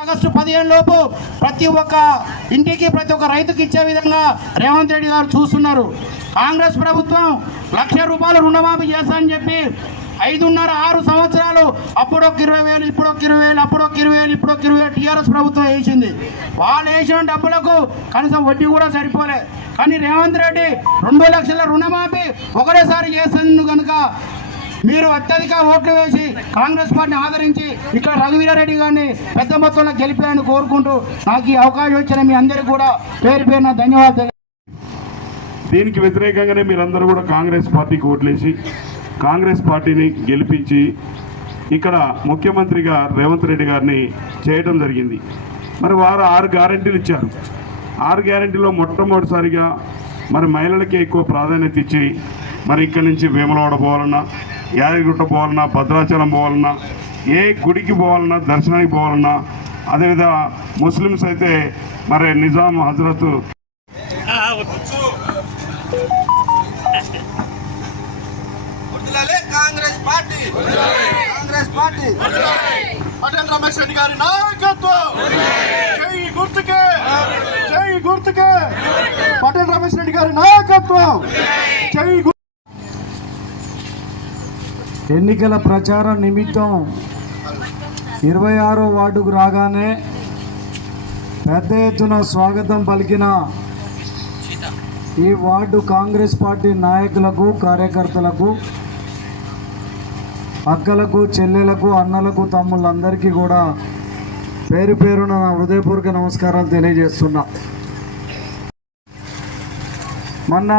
August పదిహేను లోపు ప్రతి ఒక్క ఇంటికి ప్రతి ఒక్క రైతుకి ఇచ్చే విధంగా రేవంత్ రెడ్డి గారు చూస్తున్నారు. కాంగ్రెస్ ప్రభుత్వం లక్ష రూపాయలు రుణమాఫీ చేస్తా అని చెప్పి ఐదున్నర ఆరు సంవత్సరాలు అప్పుడొక ఇరవై వేలు ఇప్పుడొక ఇరవై వేలు అప్పుడొక ఇరవై వేలు ఇప్పుడొక ఇరవై వేలు టీఆర్ఎస్ ప్రభుత్వం వేసింది. వాళ్ళు వేసిన డబ్బులకు కనీసం వడ్డీ కూడా సరిపోలే. కానీ రేవంత్ రెడ్డి రెండు లక్షల రుణమాఫీ ఒకటేసారి చేస్తుంది కనుక మీరు అత్యధిక ఓట్లు వేసి కాంగ్రెస్ పార్టీని ఆదరించి ఇక్కడ రఘువీరారెడ్డి గారిని పెద్ద మొత్తంలో గెలిపారని కోరుకుంటూ నాకు ఈ అవకాశం ఇచ్చిన మీ అందరికీ కూడా పేరు పేరున ధన్యవాదాలు దీనికి వ్యతిరేకంగానే మీరందరూ కూడా కాంగ్రెస్ పార్టీకి ఓట్లేసి కాంగ్రెస్ పార్టీని గెలిపించి ఇక్కడ ముఖ్యమంత్రిగా రేవంత్ రెడ్డి గారిని చేయడం జరిగింది. మరి వారు ఆరు గ్యారంటీలు ఇచ్చారు. ఆరు గ్యారంటీలో మొట్టమొదటిసారిగా మరి మహిళలకే ఎక్కువ ప్రాధాన్యత ఇచ్చి మరి ఇక్కడి నుంచి వేములవాడ పోవాలన్నా యాదగిరిగుట్ట పోవాలన్నా భద్రాచలం పోవాలన్నా ఏ గుడికి పోవాలన్నా దర్శనానికి పోవాలన్నా అదేవిధంగా ముస్లిమ్స్ అయితే మరి నిజాం హజరత్. కాంగ్రెస్ పార్టీ. కాంగ్రెస్ పార్టీ. పటేల్ రమేష్ రెడ్డి గారి నాయకత్వం. జై గుర్తుకే. జై గుర్తుకే. పటేల్ రమేష్ రెడ్డి గారి నాయకత్వం. జై ఎన్నికల ప్రచారం నిమిత్తం ఇరవై ఆరో వార్డుకు రాగానే పెద్ద ఎత్తున స్వాగతం పలికిన ఈ వార్డు కాంగ్రెస్ పార్టీ నాయకులకు కార్యకర్తలకు అక్కలకు చెల్లెలకు అన్నలకు తమ్ముళ్ళందరికీ కూడా పేరు పేరున నా హృదయపూర్వక నమస్కారాలు తెలియజేస్తున్నా. మొన్న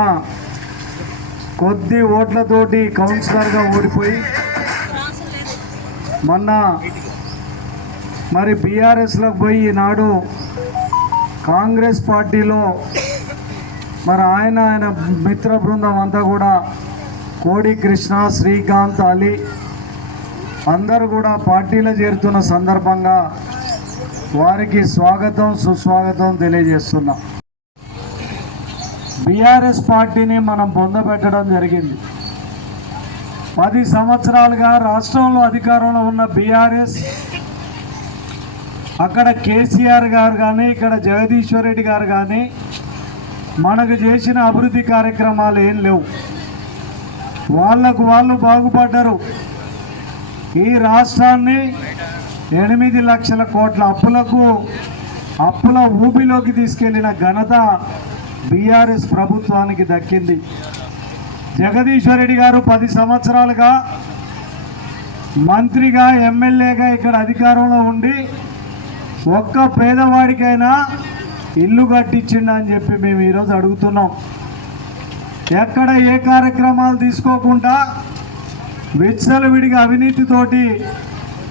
కొద్ది ఓట్లతోటి కౌన్సిలర్గా ఓడిపోయి మొన్న మరి బీఆర్ఎస్లోకి పోయి ఈనాడు కాంగ్రెస్ పార్టీలో మరి ఆయన ఆయన మిత్ర బృందం అంతా కూడా కోడి కృష్ణ శ్రీకాంత్ అలీ అందరూ కూడా పార్టీలో చేరుతున్న సందర్భంగా వారికి స్వాగతం సుస్వాగతం తెలియజేస్తున్నాం. బీఆర్ఎస్ పార్టీని మనం పొందబెట్టడం జరిగింది. పది సంవత్సరాలుగా రాష్ట్రంలో అధికారంలో ఉన్న బీఆర్ఎస్ అక్కడ కేసీఆర్ గారు కానీ ఇక్కడ జగదీశ్వర్ రెడ్డి గారు కానీ మనకు చేసిన అభివృద్ధి కార్యక్రమాలు ఏం లేవు. వాళ్ళకు వాళ్ళు బాగుపడ్డారు. ఈ రాష్ట్రాన్ని ఎనిమిది లక్షల కోట్ల అప్పులకు అప్పుల ఊబిలోకి తీసుకెళ్ళిన ఘనత బీఆర్ఎస్ ప్రభుత్వానికి దక్కింది. జగదీశ్వర్ రెడ్డి గారు పది సంవత్సరాలుగా మంత్రిగా ఎమ్మెల్యేగా ఇక్కడ అధికారంలో ఉండి ఒక్క పేదవాడికైనా ఇల్లు కట్టించిండు అని చెప్పి మేము ఈరోజు అడుగుతున్నాం. ఎక్కడ ఏ కార్యక్రమాలు తీసుకోకుండా విచ్చలవిడిగా అవినీతితోటి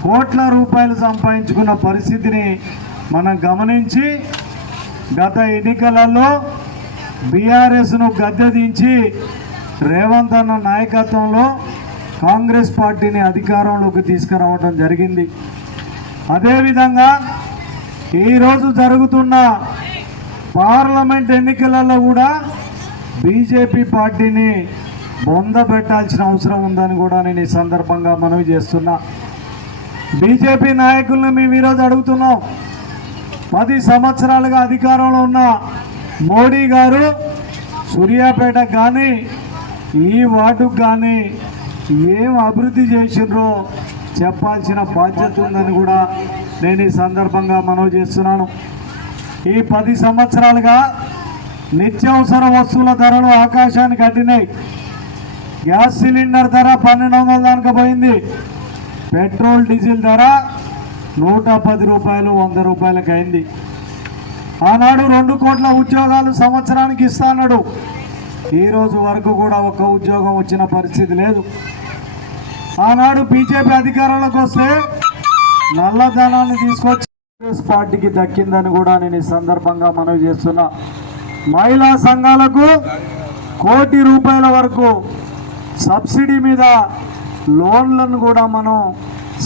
కోట్ల రూపాయలు సంపాదించుకున్న పరిస్థితిని మనం గమనించి గత ఎన్నికలలో బీఆర్ఎస్ను గద్దె దించి రేవంత్ అన్న నాయకత్వంలో కాంగ్రెస్ పార్టీని అధికారంలోకి తీసుకురావటం జరిగింది. అదేవిధంగా ఈరోజు జరుగుతున్న పార్లమెంట్ ఎన్నికలలో కూడా బీజేపీ పార్టీని బొందబెట్టాల్సిన అవసరం ఉందని కూడా నేను ఈ సందర్భంగా మనవి చేస్తున్నా. బీజేపీ నాయకులను మేము ఈరోజు అడుగుతున్నాం. పది సంవత్సరాలుగా అధికారంలో ఉన్న మోడీ గారు సూర్యాపేట కానీ ఈ వార్డుకు కానీ ఏం అభివృద్ధి చేసిండ్రో చెప్పాల్సిన బాధ్యత ఉందని కూడా నేను ఈ సందర్భంగా మనవి చేస్తున్నాను. ఈ పది సంవత్సరాలుగా నిత్యావసర వస్తువుల ధరలు ఆకాశానికి అడ్డినాయి. గ్యాస్ సిలిండర్ ధర పన్నెండు వందల దానికి పోయింది. పెట్రోల్ డీజిల్ ధర నూట పది రూపాయలు వంద రూపాయలకి అయింది. ఆనాడు రెండు కోట్ల ఉద్యోగాలు సంవత్సరానికి ఇస్తాడు ఈరోజు వరకు కూడా ఒక్క ఉద్యోగం వచ్చిన పరిస్థితి లేదు. ఆనాడు బీజేపీ అధికారంలోకి వస్తే నల్లధనాన్ని తీసుకొచ్చి కాంగ్రెస్ పార్టీకి దక్కిందని కూడా నేను ఈ సందర్భంగా మనవి చేస్తున్నా. మహిళా సంఘాలకు కోటి రూపాయల వరకు సబ్సిడీ మీద లోన్లను కూడా మనం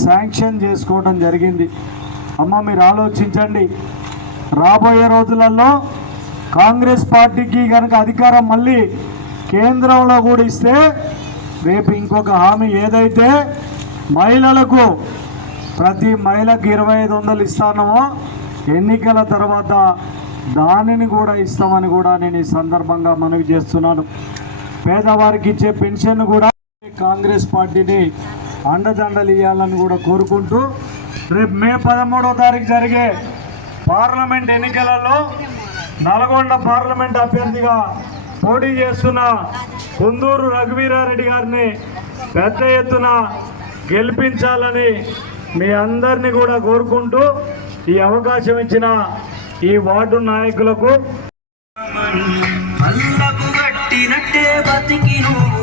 శాంక్షన్ చేసుకోవడం జరిగింది. అమ్మ మీరు ఆలోచించండి. రాబోయే రోజులలో కాంగ్రెస్ పార్టీకి కనుక అధికారం మళ్ళీ కేంద్రంలో కూడా ఇస్తే రేపు ఇంకొక హామీ ఏదైతే మహిళలకు ప్రతి మహిళకు ఇరవై ఐదు వందలు ఇస్తానమో ఎన్నికల తర్వాత దానిని కూడా ఇస్తామని కూడా నేను ఈ సందర్భంగా మనవి చేస్తున్నాను. పేదవారికి ఇచ్చే పెన్షన్ కూడా కాంగ్రెస్ పార్టీని అండదండలు ఇవ్వాలని కూడా కోరుకుంటూ రేపు మే పదమూడో తారీఖు జరిగే పార్లమెంట్ ఎన్నికలలో నల్గొండ పార్లమెంట్ అభ్యర్థిగా పోటీ చేస్తున్న కుందూరు రఘువీరారెడ్డి గారిని పెద్ద ఎత్తున గెలిపించాలని మీ అందరినీ కూడా కోరుకుంటూ ఈ అవకాశం ఇచ్చిన ఈ వార్డు నాయకులకు బతికి నువ్వు